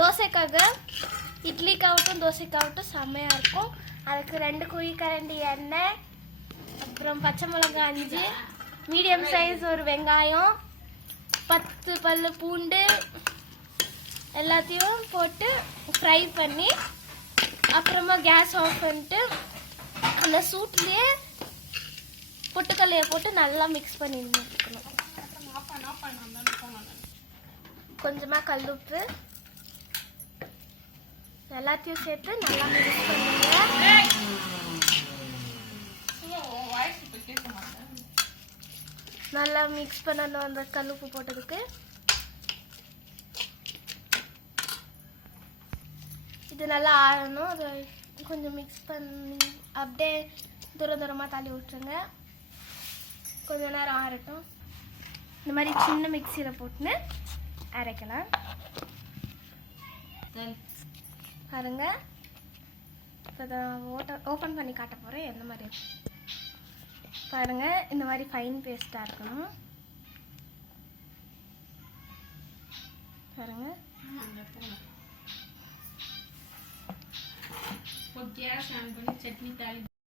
தோசைக்காக இட்லிக்காகட்டும் தோசைக்காகட்டும் செம்மையாக இருக்கும். அதுக்கு 2 குழிக்கரண்டி எண்ணெய், அப்புறம் பச்சை மிளகாய் 5, மீடியம் சைஸ் ஒரு வெங்காயம், 10 பல்லு பூண்டு எல்லாத்தையும் போட்டு ஃப்ரை பண்ணி அப்புறமா கேஸ் ஆஃப் பண்ணிட்டு அந்த சூட்லேயே பொட்டுக்கல்லையை போட்டு நல்லா மிக்ஸ் பண்ணி இருக்கணும். கொஞ்சமாக கல்லுப்பு எல்லாத்தையும் சேர்த்து நல்லா மிக்ஸ் பண்ணுங்க. நல்லா மிக்ஸ் பண்ணணும். அந்த கல்லுப்பு போட்டதுக்கு இது நல்லா ஆறணும். அது கொஞ்சம் மிக்ஸ் பண்ணி அப்படியே தூரமாக தள்ளி விட்டுருங்க. கொஞ்ச நேரம் ஆறட்டும். இந்த மாதிரி சின்ன மிக்சியில் போட்டுன்னு அரைக்கலாம். பாருங்க, இப்போ தான் ஓப்பன் பண்ணி காட்ட போகிறேன். எந்த மாதிரி பாருங்க, இந்த மாதிரி ஃபைன் பேஸ்ட்டாக இருக்கணும். பாருங்க, கேஸ் ஆன் பண்ணி சட்னி தாளி